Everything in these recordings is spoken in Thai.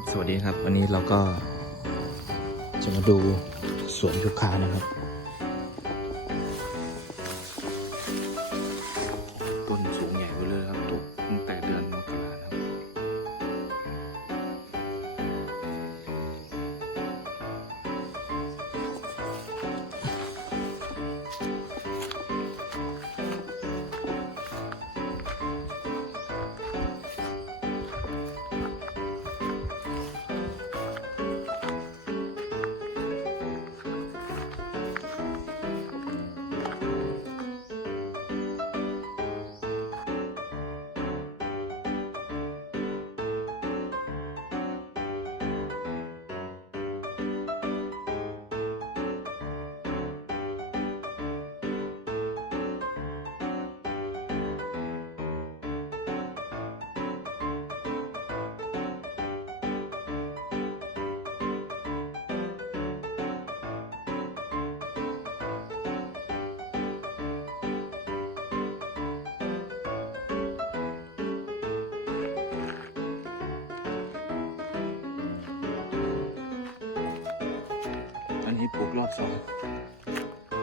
ครับ สวัสดีครับ วันนี้เราก็จะมาดูสวนลูกค้านะครับ นี้ปลูกรอบส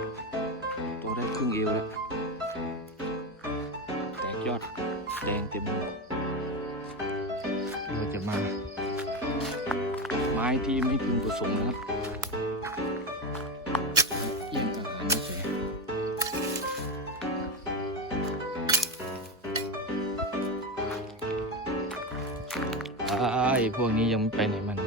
องโตได้ครึ่งเอวแล้ว แตกยอดแดงเต็มเลยเราจะมาตัดไม้ที่ไม่พึงประสงค์นะครับเยี่ยงอาหารเฉยไอ้พวกนี้ยังไม่ไปไหนมัน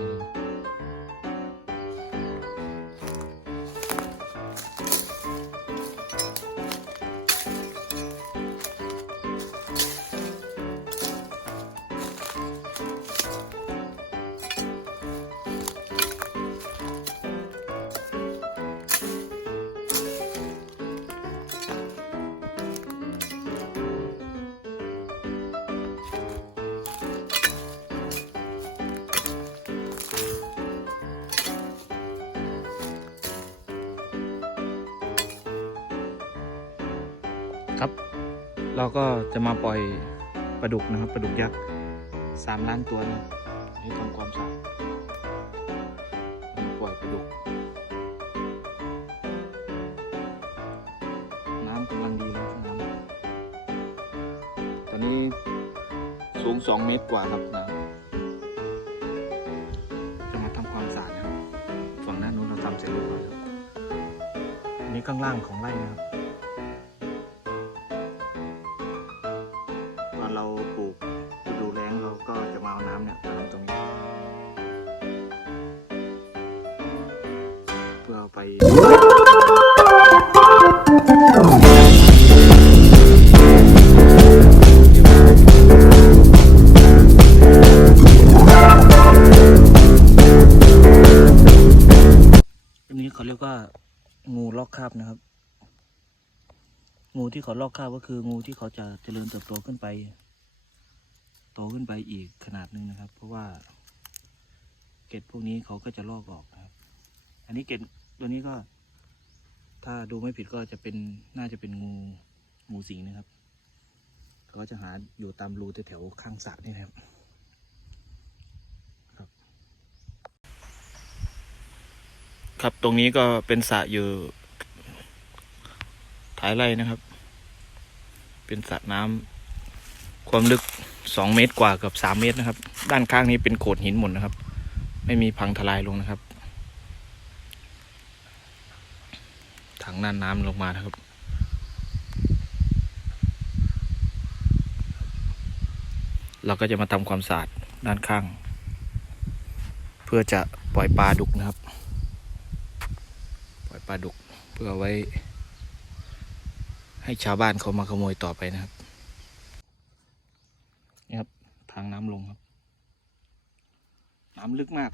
ครับ เราก็จะมาปล่อยปลาดุกนะครับปลาดุกยักษ์สามล้านตัวนะให้ทำความสะอาดปล่อยปลาดุก น้ำกำลังดีเลยน้ำตอนนี้สูงสองเมตรกว่าครับน้ำจะมาทำความสะอาดนะครับฝั่งด้านนู้นเราทำเสร็จเรียบร้อยครับอันนี้ข้างล่างของไร่นะครับ เราปลูกฤดูแล้งเราก็จะมาเอาน้ำเนี่ยมาทำตรงนี้ เพื่อเอาไปอันนี้เขาเรียกว่างูลอกคราบนะครับ งูที่เขาลอกคราบก็คืองูที่เขาจะเจริญเติบโตขึ้นไป โตขึ้นไปอีกขนาดหนึ่งนะครับ เพราะว่าเกล็ดพวกนี้เขาก็จะลอกออกนะครับ อันนี้เกล็ดตัวนี้ก็ ถ้าดูไม่ผิดก็จะเป็นน่าจะเป็นงูงูสิงนะครับก็จะหาอยู่ตามรูแถวๆข้างสระนี่นะครับครับ ครับตรงนี้ก็เป็นสระอยู่ ท้ายไร่นะครับ เป็นสระน้ำความลึกสองเมตรกว่าเกับสามเมตรนะครับ ด้านข้างนี้เป็นโขดหินหมดนะครับ ไม่มีพังทลายลงนะครับถังน่านน้ำลงมานะครับ เราก็จะมาทำความสะอาดด้านข้าง เพื่อจะปล่อยปลาดุกนะครับ ปล่อยปลาดุกเพื่อไว้ ให้ชาวบ้านเขามาขโมยต่อไปนะครับนี่ครับทางน้ำลงครับ น้ำลึกมาก